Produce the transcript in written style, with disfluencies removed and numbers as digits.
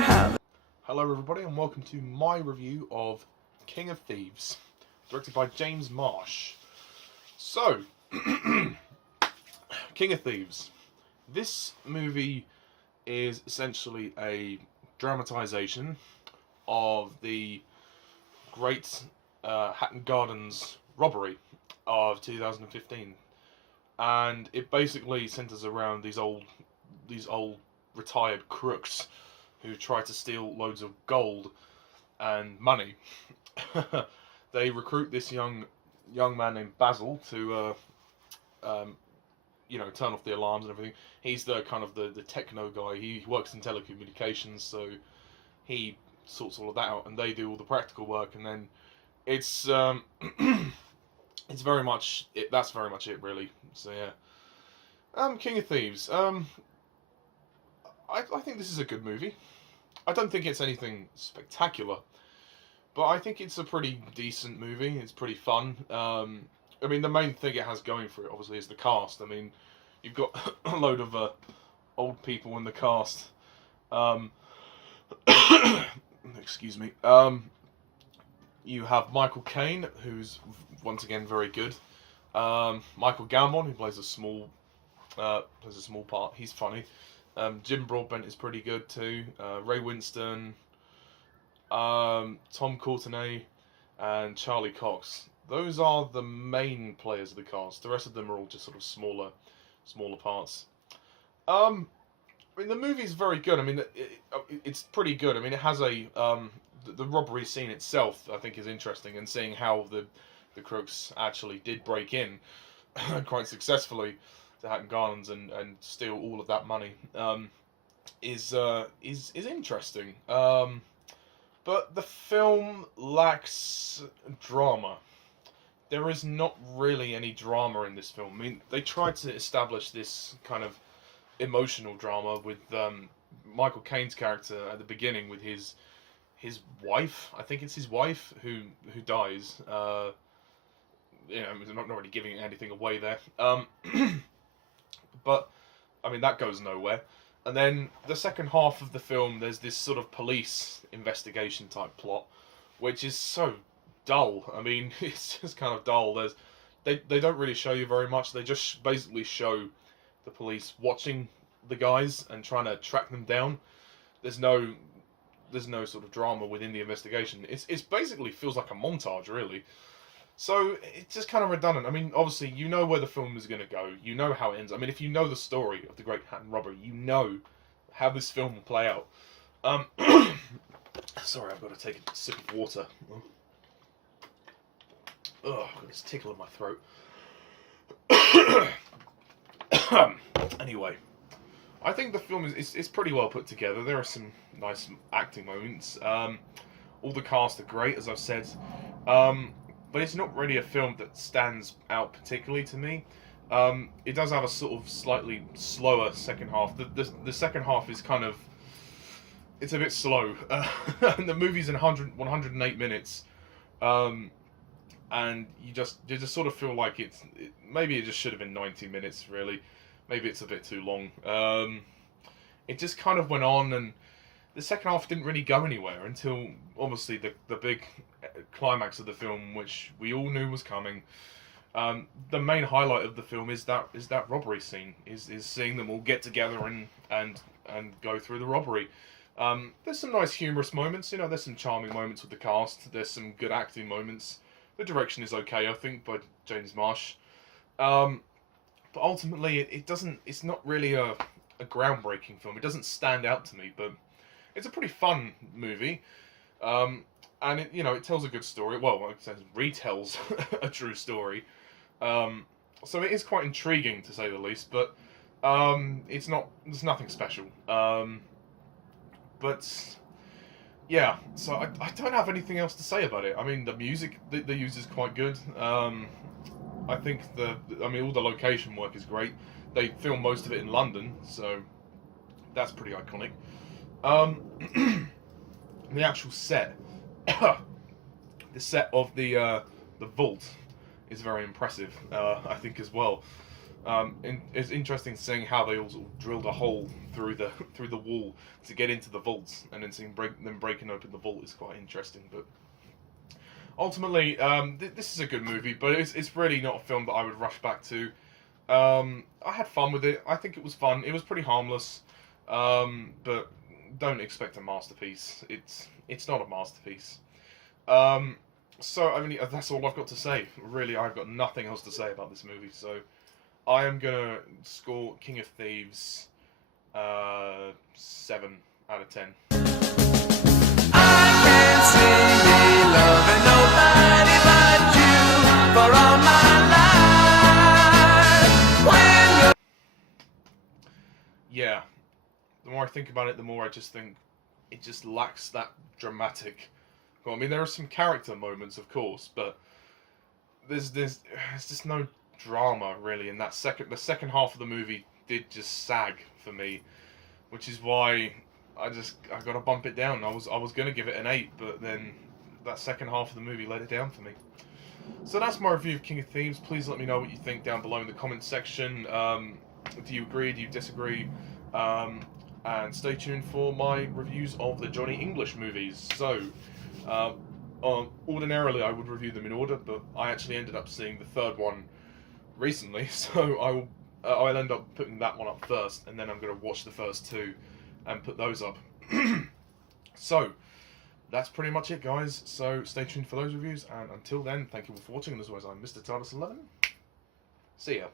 how. Hello everybody and welcome to my review of King of Thieves, directed by James Marsh. So, King of Thieves. This movie is essentially a dramatisation of the great Hatton Gardens robbery of 2015, and it basically centres around these old retired crooks who try to steal loads of gold and money. They recruit this young man named Basil to turn off the alarms and everything. He's the kind of the techno guy. He works in telecommunications, so he sorts all of that out, and they do all the practical work. And then it's it's very much it. That's very much it, really. So yeah, King of Thieves. I think this is a good movie. I don't think it's anything spectacular, but I think it's a pretty decent movie. It's pretty fun. I mean, the main thing it has going for it, obviously, is the cast. I mean, you've got a load of old people in the cast. Excuse me. You have Michael Caine, who's once again very good. Michael Gambon, who plays a small part. He's funny. Jim Broadbent is pretty good too. Ray Winstone, Tom Courtenay, and Charlie Cox. Those are the main players of the cast. The rest of them are all just sort of smaller parts. I mean, the movie's very good. I mean, it's pretty good. I mean, it has the robbery scene itself, I think, is interesting, and seeing how the crooks actually did break in quite successfully to Hatton Gardens and steal all of that money is interesting. But the film lacks drama. There is not really any drama in this film. I mean, they tried to establish this kind of emotional drama with Michael Caine's character at the beginning with his wife. I think it's his wife who dies. I'm not really giving anything away there. But, I mean, that goes nowhere. And then the second half of the film, there's this sort of police investigation type plot, which is so dull. I mean, it's just kind of dull. They don't really show you very much. They just basically show the police watching the guys and trying to track them down. There's no sort of drama within the investigation. It's basically feels like a montage, really. So, it's just kind of redundant. I mean, obviously, you know where the film is going to go. You know how it ends. I mean, if you know the story of the Great Hatton Robbery, you know how this film will play out. Sorry, I've got to take a sip of water. Ugh, I've got this tickle in my throat. Anyway, I think the film is pretty well put together. There are some nice acting moments. All the cast are great, as I've said. But it's not really a film that stands out particularly to me. It does have a sort of slightly slower second half. The second half is kind of... It's a bit slow. The movie's in 108 minutes. And you just sort of feel like maybe it just should have been 90 minutes, really. Maybe it's a bit too long. It just kind of went on, and the second half didn't really go anywhere until, obviously, the big climax of the film, which we all knew was coming. The main highlight of the film is that robbery scene, is seeing them all get together and go through the robbery. There's some nice humorous moments, there's some charming moments with the cast, there's some good acting moments. The direction is okay, I think, by James Marsh. But ultimately, it's not really a groundbreaking film. It doesn't stand out to me, but it's a pretty fun movie. And it tells a good story. Well, it retells a true story. So it is quite intriguing, to say the least, but there's nothing special. But yeah, so I don't have anything else to say about it. I mean, the music they use is quite good. I think all the location work is great. They film most of it in London, so that's pretty iconic. The actual set, the set of the vault is very impressive, I think, as well. It's interesting seeing how they all sort of drilled a hole through the wall to get into the vaults, and then seeing them breaking open the vault is quite interesting. But ultimately, this is a good movie, but it's really not a film that I would rush back to. I had fun with it. I think it was fun. It was pretty harmless, but don't expect a masterpiece. It's not a masterpiece. So I mean, that's all I've got to say. Really, I've got nothing else to say about this movie. So I am gonna score King of Thieves 7 out of 10. I can't see me loving nobody but you for all my life. When you're... Yeah, the more I think about it, the more I just think it just lacks that dramatic. Well, I mean, there are some character moments, of course, but there's just no drama really in that the second half of the movie did just sag for me, which is why I gotta bump it down. I was gonna give it an 8, but then that second half of the movie let it down for me. So that's my review of King of Thieves. Please let me know what you think down below in the comments section. Do you agree? Do you disagree? And stay tuned for my reviews of the Johnny English movies. So, ordinarily I would review them in order, but I actually ended up seeing the third one recently, so I'll end up putting that one up first, and then I'm going to watch the first two and put those up. So, that's pretty much it, guys. So, stay tuned for those reviews, and until then, thank you all for watching, and as always, I'm Mr. TARDIS11. See ya.